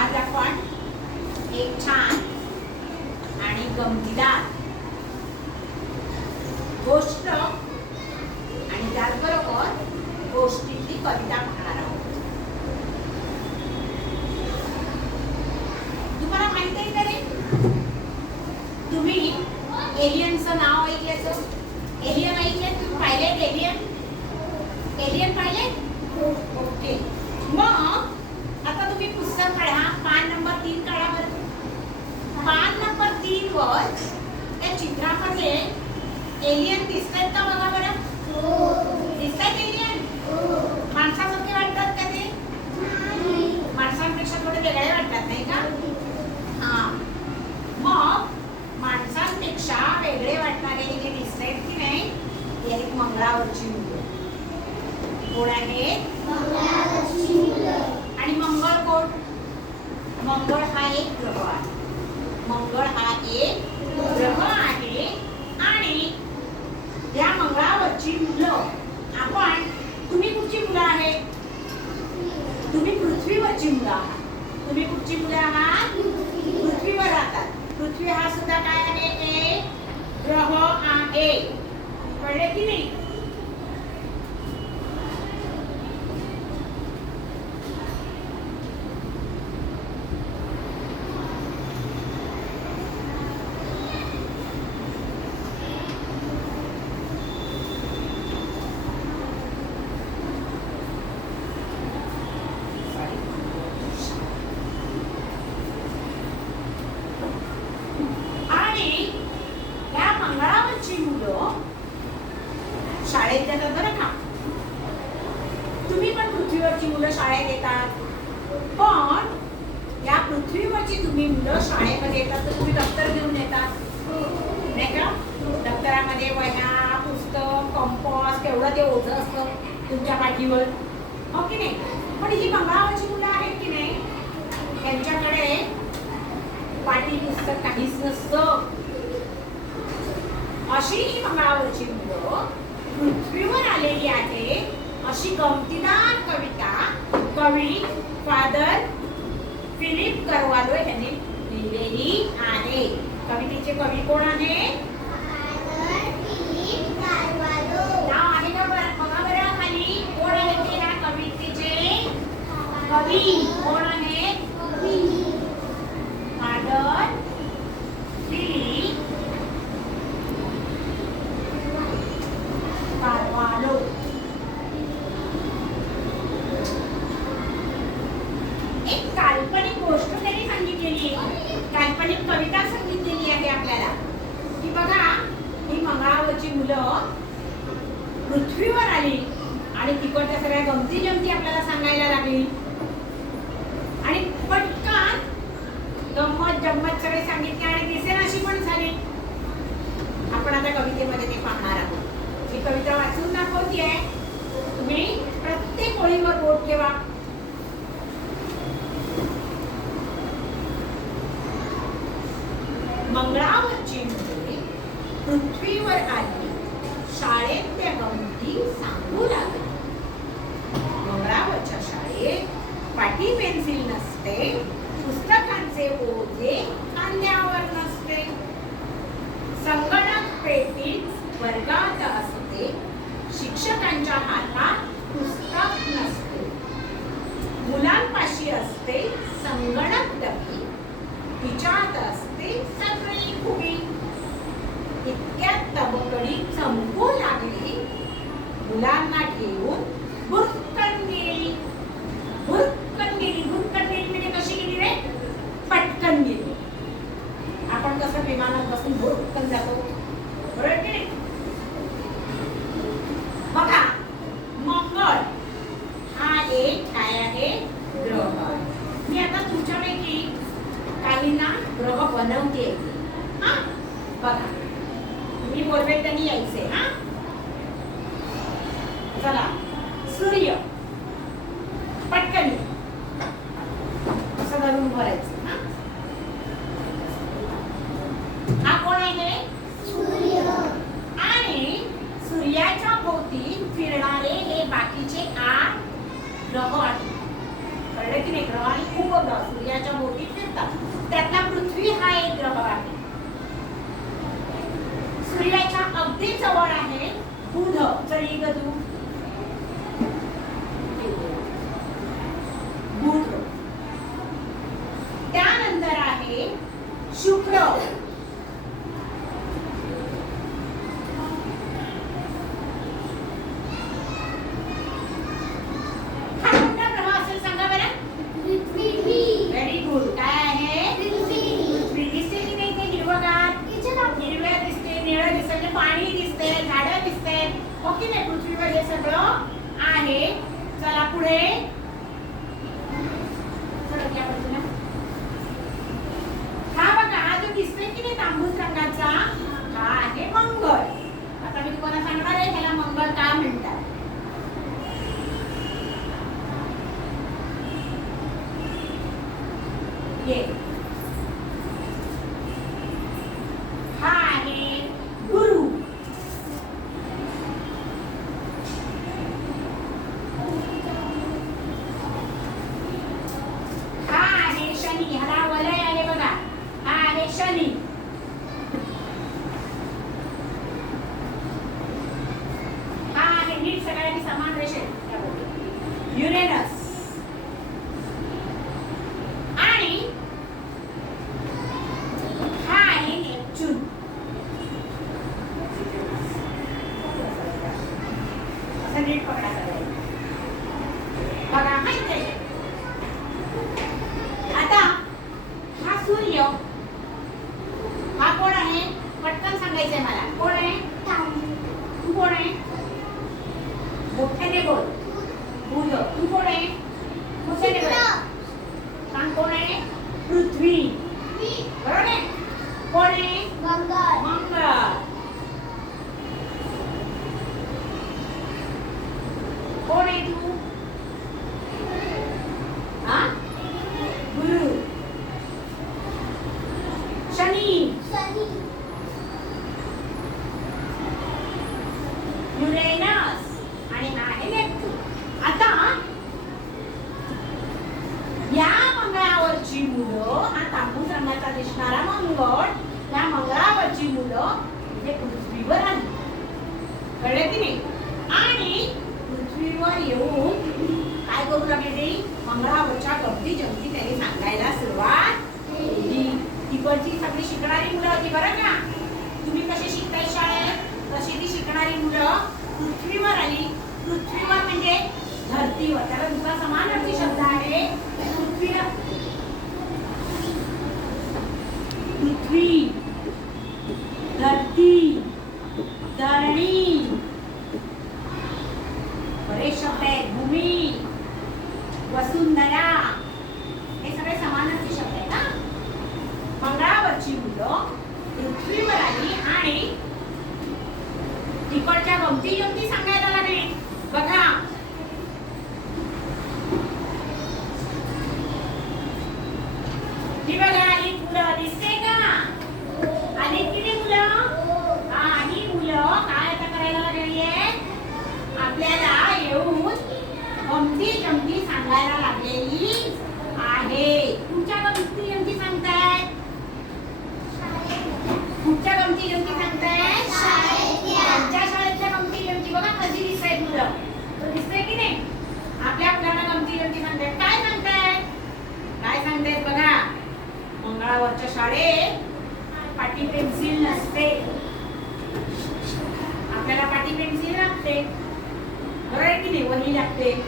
आज आपण एक छान आणि गमतीदार गोष्ट आणि त्याचबरोबर गोष्टीतली कविता पाहणार आहोत. तुम्हाला माहीत आहे का रे? तुम्ही एलियनचं नाव ऐकल्याचं? एलियन ऐकले तुम्ही पाहिले एलियन? एलियन पाहिले ओके. मग आता तुम्ही पुस्तक काढा. पान नंबर तीन काढा बरं. पान नंबर तीन वर त्या चित्रामध्ये एलियन दिसतायत का बघा बरं? हो दिसतायत एलियन माणसासारखे वाटतात का ते माणसांपेक्षा थोडे वेगळे वाटतात नाही का हा मग माणसांपेक्षा वेगळे वाटणारे हे जे दिसत आहेत की नाही ते आहेत मंगळावरची मुलं कोण आहेत आणि मंगळ कोण मंगळ हा एक ग्रह आहे मंगळ हा एक ग्रह आहे आणि या मंगळावरची मुलं आपण तुम्ही कुठची मुलं आहेत तुम्ही पृथ्वीवरची मुलं आहात तुम्ही कुठची मुलं आहात पृथ्वीवर राहतात पृथ्वी हा सुद्धा काय आहे एक ग्रह आहे कळले की नाही आणि या मंगळावरची मुलं शाळेत जातात बरं का तुम्ही पण पृथ्वीवरची मुलं शाळेत येतात पण या पृथ्वीवरची तुम्ही मुलं शाळेमध्ये येतात तर तुम्ही दप्तर घेऊन येतात. नाही का? दप्तरामध्ये वह्या पुस्तक कंपॉस केवढं ते ओझं असतं तुमच्या पाठीवर. हो की नाही? पण ही मंगळावरची मुलं आहेत की नाही त्यांच्याकडे पाठी पुस्तक काहीच नसतं. अशी ही मंगळावरची मुलं पृथ्वीवर आलेली आहे अशी गमतीदार कविता कवी फादर फिलिप करवालो यांनी लिहिलेली आहे. कवितेचे कवी कोण आहे नाव आहे का बरं? बघा बरं खाली कोण आहे ते या कवितेचे कवी कोण आहे फादर फिलिप कारवालो एक काल्पनिक गोष्ट त्यांनी सांगितलेली आहे काल्पनिक कविता सांगितलेली आहे आपल्याला की बघा ही मंगळावरची मुलं पृथ्वीवर आली आणि तिकडच्या सगळ्या गमती जमती आपल्याला सांगायला लागली आणि पटकन गंमत जम्मत सगळे सांगितले आणि दिसेल अशी पण झाली. आपण आता कवितेमध्ये ते पाहणार आहोत. ही कविता वाचून दाखवते तुम्ही प्रत्येक ओळीवर बोट ठेवा. मंगळावरची मुले पृथ्वीवर आली. शाळेत त्या गमती सांगू लागली. मंगळावरच्या शाळेत पाटी पेन्सिल नसते. पुस्तकांचे ओझे खांद्यावर नसते. संगणक पेटीत वर्गात असते. शिक्षकांच्या हातात पुस्तक नसते मुलांपाशी असते संगणक डबी तिच्यात असते सगळी खुबी इतक्यात तबकडी चमकू लागली मुलांना घेऊन भुरकन गेली भुरकन गेली भुरकन गेली म्हणजे कशी गेली रे पटकन गेली आपण कसं विमानात बसून भुरकन जातो बरोबर की नाही बघा मंगळ हा एक काय आहे ग्रह आहे. मी आता तुमच्यापैकी काहींना ग्रह बनवते हा बघा मी बोलवेल त्यांनी यायचे हा? चला. सूर्य. पटकन असं धरून भरायचं. You know. Yeah. होणारी मुलं पृथ्वीवर आली. पृथ्वीवर म्हणजे धरतीवर. त्याला दुसरा समान अर्थी शब्द आहे. पृथ्वीला पृथ्वी धरती धरणी. युक्ती जमती सांगायला लागलेली आहे. तुमच्या गमती जमती सांगतायत कुठच्या गमती जमती सांगतायत आमच्या शाळेच्या गमती जमती बघा कधी दिसतायत मुलं दिसतंय की नाही? आपल्या मुलांना गमती जमती सांगतायत काय सांगताय? काय सांगतायत बघा. मंगळावरच्या शाळेत पाटी पेन्सिल नसते. आपल्याला पाटी पेन्सिल लागते. बरोबर की नाही? वही लागते.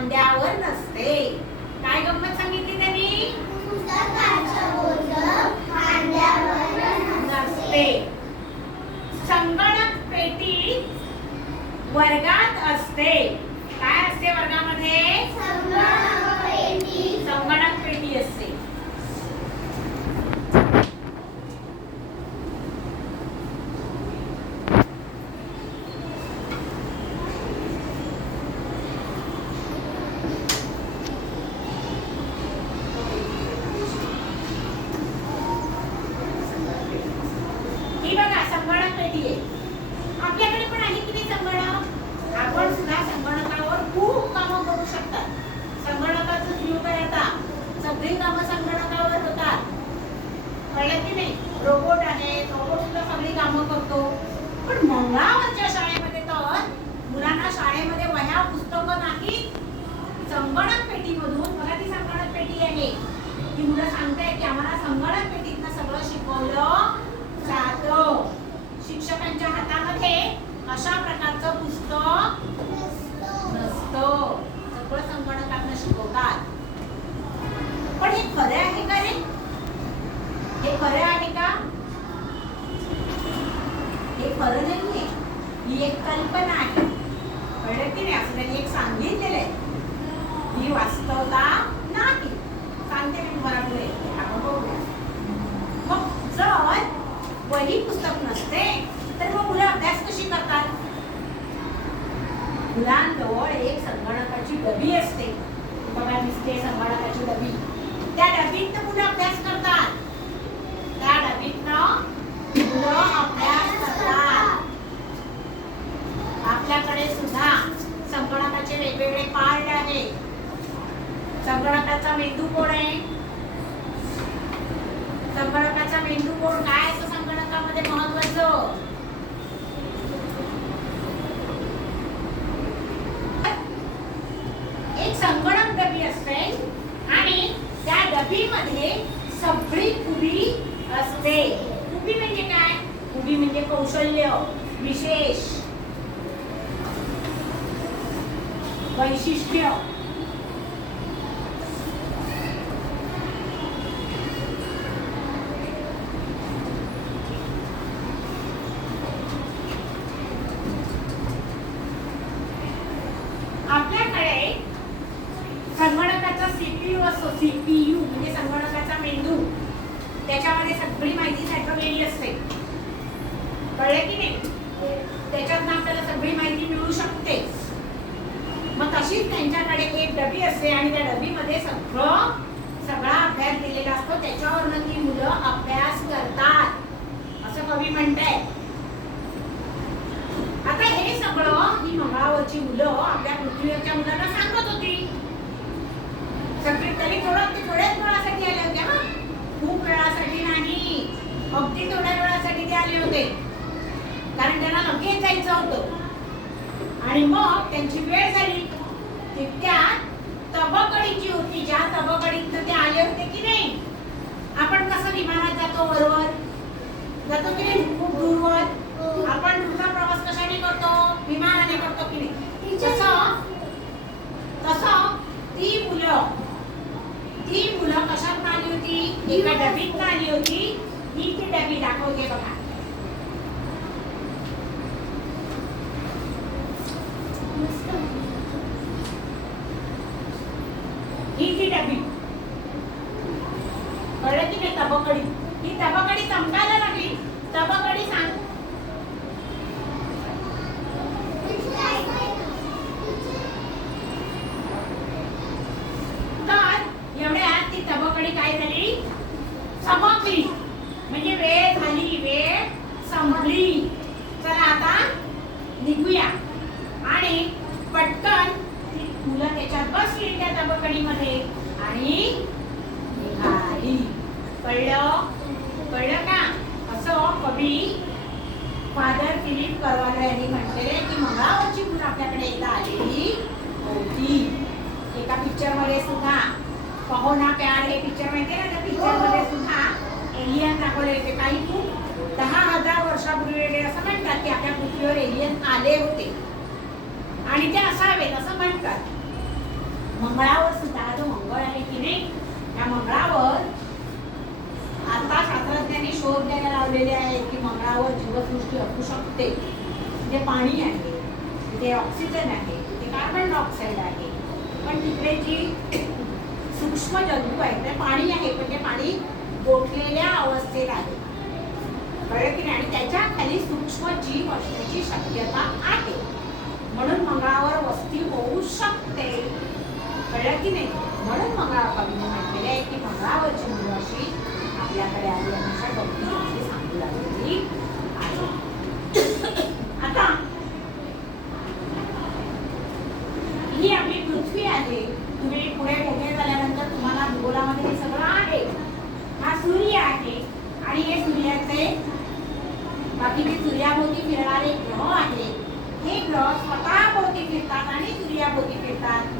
खांद्यावर नसते. काय गंमत सांगितली त्यांनी? नसते. संगणक पेटी वर्गात असते. काय असते वर्गामध्ये? पेटी आपल्याकडे पण आहे की संगणक? आपण सुद्धा संगणकावर खूप कामं करू शकतात. संगणकाचं युग आहे आता? सगळी कामं संगणकावर होतात. कळलं की नाही? रोबोट आहे रोबोट सुद्धा सगळी कामं करतो. पण मंगळावरच्या शाळेमध्ये तर मुलांना शाळेमध्ये वह्या पुस्तकं नाही. संगणक पेटीमधून बघा ती संगणक पेटी आहे. ती मुलं सांगताय की आम्हाला संगणक पेटीतनं सगळं शिकवलं जातं. शिक्षकांच्या हातामध्ये अशा प्रकारचं पुस्तक? नसतं सगळं संगणकातनं शिकवतात पण हे खरे आहे का रे हे खरे आहे का हे खरं नाहीये ही एक कल्पना आहे कळलं की नाही असं त्यांनी एक सांगितलेलं आहे ही वास्तवता नाही सांगते मी तुम्हाला पुढे आपण बघूया मग जर वही पुस्तक नसते तर मग मुलं अभ्यास कशी करतात मुलांजवळ एक संगणकाची डबी असते बघा दिसते संगणकाची डबी त्या डबीत मुलं अभ्यास करतात त्या डबीतनं मुलं अभ्यास करतात आपल्याकडे सुद्धा संगणकाचे वेगवेगळे पार्ट आहे संगणकाचा मेंदू कोड आहे? संगणकाचा मेंदू कोड काय असं संगणकामध्ये महत्वाचं एक संगणक डबी असते आणि त्या डबीमध्ये सगळी खुबी असते खुबी म्हणजे काय खुबी म्हणजे कौशल्य विशेष वैशिष्ट्य आपल्याकडे संगणकाचा सीपीयू असतो सीपीयू म्हणजे संगणकाचा मेंदू त्याच्यामध्ये सगळी माहिती साठवलेली असते कळले की नाही त्याच्यातनं आपल्याला सगळी माहिती मिळू शकते मग तशीच त्यांच्याकडे एक डबी असते आणि त्या डबीमध्ये सगळं सगळा अभ्यास दिलेला असतो त्याच्यावरनं ती मुलं अभ्यास करतात असं कवी म्हणताय आता हे सगळं ही मंगळावरची मुलं आपल्या पृथ्वीवरच्या मुलांना सांगत होती. सगळी तरी थोडं ते थोड्याच वेळासाठी आले होते हा. खूप वेळासाठी नाही. अगदी थोड्या वेळासाठी ते आले होते. कारण त्यांना लगेच जायचं होतं. आणि मग त्यांची वेळ झाली. तितक्यात तबकडीची होती. ज्या तबकडीत ते आले होते की नाही? आपण कसं विमानात जातो वरवर? जातो की नाही? खूप दूरवर? आपण दूरचा प्रवास कशाने करतो? विमानाने करतो की नाही? जसं तसं ती मुलं ती मुलं कशात आली होती? एका डबीत आली होती. ही ती डबी दाखवते बघा ही ती डबी कळलं की नाही तबकडी ही तबकडी चमकायला लागली तबकडी सांग तर एवढ्यात ती तबकडी काय झाली चमकली म्हणजे वेळ झाली वेळ संपली चला आता निघूया आणि पटकन ती मुलं त्याच्यात बसली त्या तबकडीमध्ये आणि निघाली कळलं? कळलं का? असं कवी फादर फिलिप करवाला यांनी म्हटलेले की मंगळावरची मुलं आपल्याकडे एकदा आलेली होती एका पिक्चरमध्ये सुद्धा. कहो ना प्यार हे पिक्चर माहिती ना त्या पिक्चरमध्ये सुद्धा? एलियन दाखवले होते काही खूप. दहा हजार वर्षापूर्वी वगैरे असं म्हणतात की आपल्या पृथ्वीवर एलियन आले होते. आणि ते असावेत असं म्हणतात. मंगळावर सुद्धा जो मंगळ आहे की नाही त्या मंगळावर आता शास्त्रज्ञांनी शोध घ्यायला लावलेले आहेत की मंगळावर जीवसृष्टी असू शकते तिथे पाणी आहे तिथे ऑक्सिजन आहे तिथे कार्बन डायऑक्साईड आहे पण तिकडे जी सूक्ष्म जंतू आहे ते पाणी आहे पण ते पाणी गोठलेल्या अवस्थेत आहे कळलं की नाही आणि त्याच्याखाली सूक्ष्म जीव असण्याची शक्यता आहे म्हणून मंगळावर वस्ती होऊ शकते कळलं की नाही? म्हणून मंगळा म्हटलेले आहे की मंगळावरची मुलाशी आपल्याकडे आली अशा कवितेची सांगू लागलेली आता ही आपली पृथ्वी आहे. तुम्ही पुढे मोठे झाल्यानंतर तुम्हाला भूगोलामध्ये हे सगळं आहे. हा सूर्य आहे. आणि हे सूर्याचे बाकीचे सूर्याभोवती फिरणारे ग्रह आहे हे ग्रह स्वतःभोवती फिरतात आणि सूर्याभोवती फिरतात.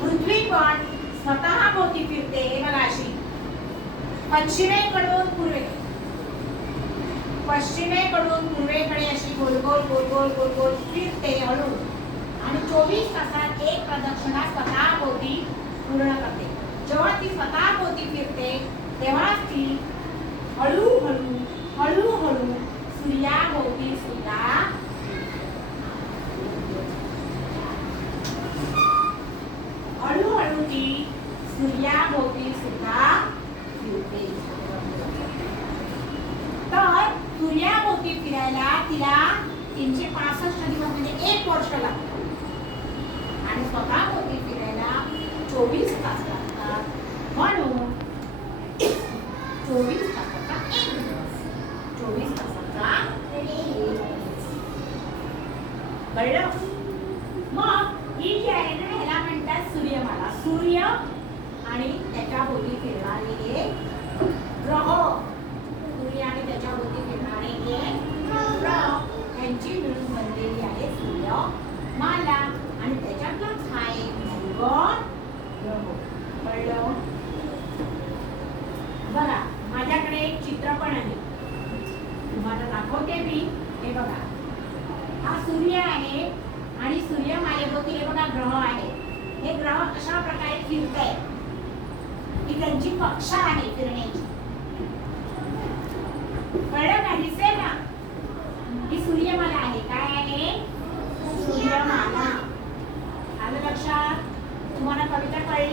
पृथ्वी पण स्वतः भोवती फिरते हे अशी पश्चिमेकडून पूर्वे. पश्चिमेकडून पूर्वेकडे अशी गोलगोल गोलगोल गोलगोल फिरते हळू आणि चोवीस तासात एक प्रदक्षिणा स्वतः भोवती पूर्ण करते. जेव्हा ती स्वतः भोवती फिरते तेव्हाच ती हळूहळू हळूहळू सूर्याभोवती सुद्धा एक वर्ष लागतो आणि स्वतः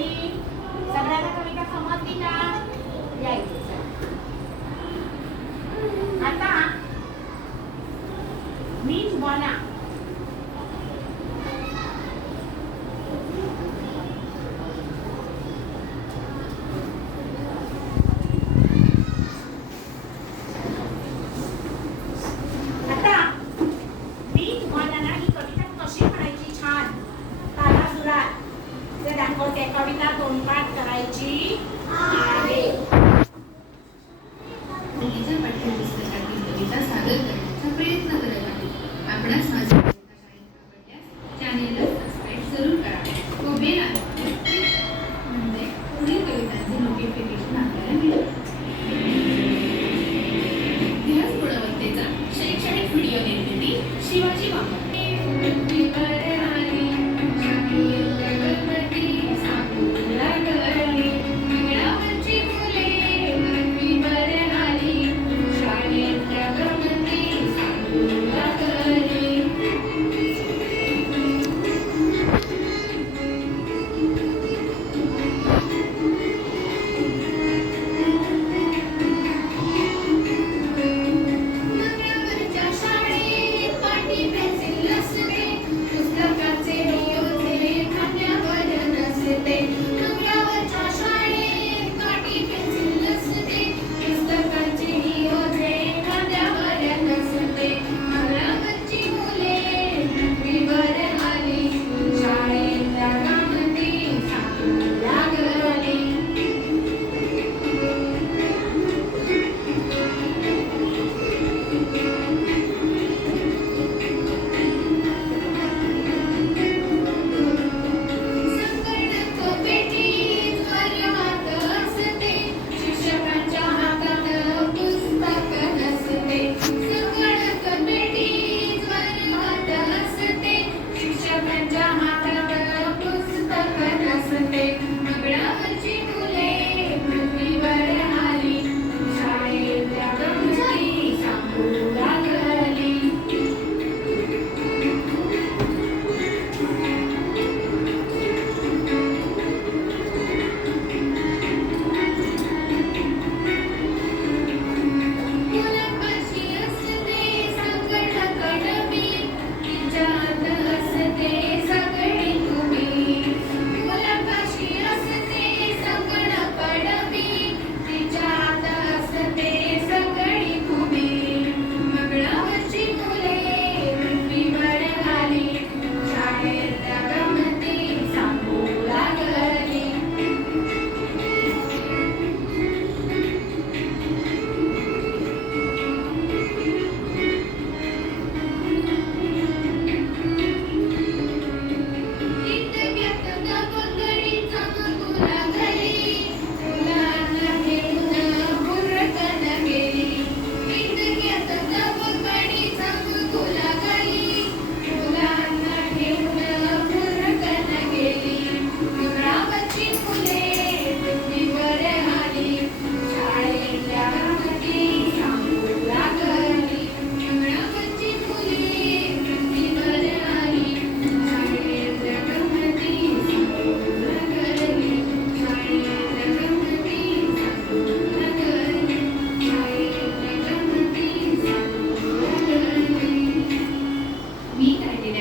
आणि सगळ्यांना कविता समजली का यायची. आता मी तुम्हाला Christmas